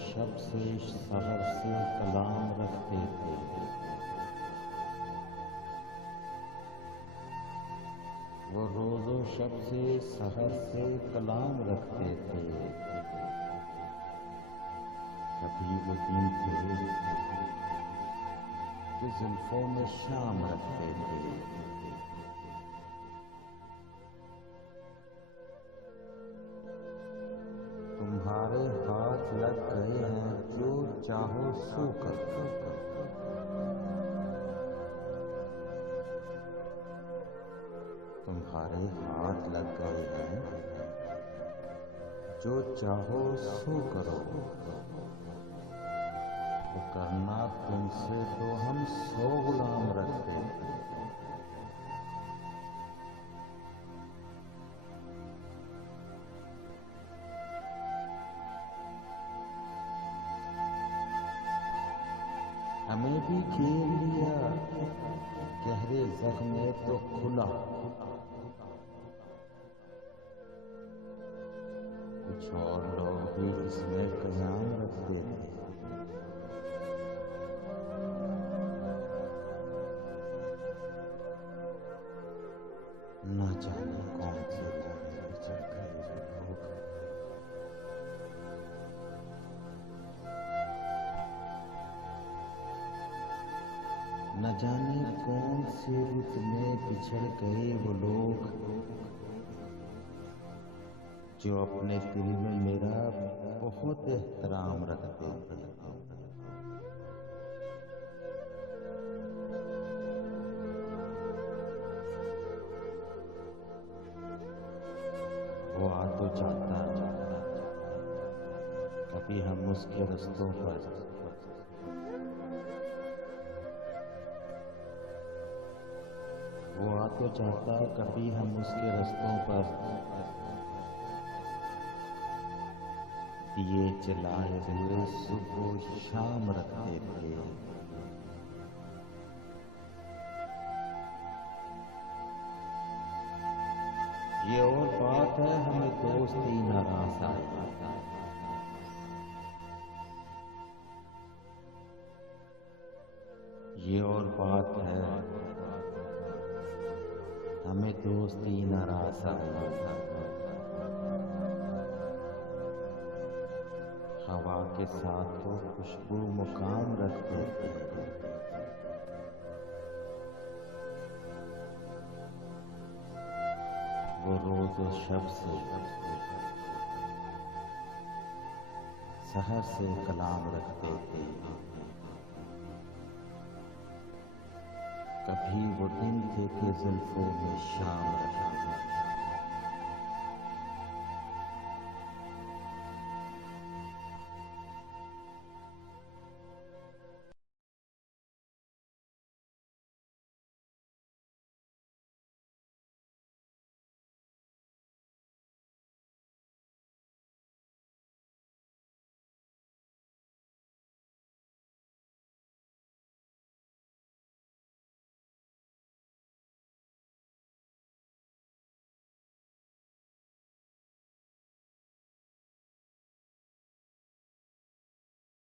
शब से सहर से कलाम रखते थे। वो रोज़ो शब से सहर से कलाम रखते थे। कभी वो दिन थे जो जुल्फों में शाम रखते थे। तुम्हारे हाथ लग गए हैं जो चाहो सो करो। तुम्हारे हाथ लग गए हैं जो चाहो सो करो। वो करना तुमसे तो हम 100 गुलाम रखते थे। हमें भी घेर लिया गहरे जख्म तो खुला। कुछ और लोग भी इसमें कयाम रखते थे। न जाने कौन से बिछड़ गए लोग। न जाने कौन से रुत में बिछड़ गए वो लोग जो अपने दिल में मेरा बहुत एहतराम रखते थे। वो आ तो जाता कभी हम उसके रास्तों पर। वो आ तो जाता कभी हम उसके रास्तों पर। दिए जलाए हुए सुबह शाम रखते थे। ये और बात है हमें दोस्ती नाराज आई। ये और बात है हमें दोस्ती नाराज आई। हवा के साथ तो खुशबू मुकाम रखते थे। वो रोज़ और शब से सहर से कलाम रखते थे। कभी वो दिन थे कि जुल्फों में शाम रखते।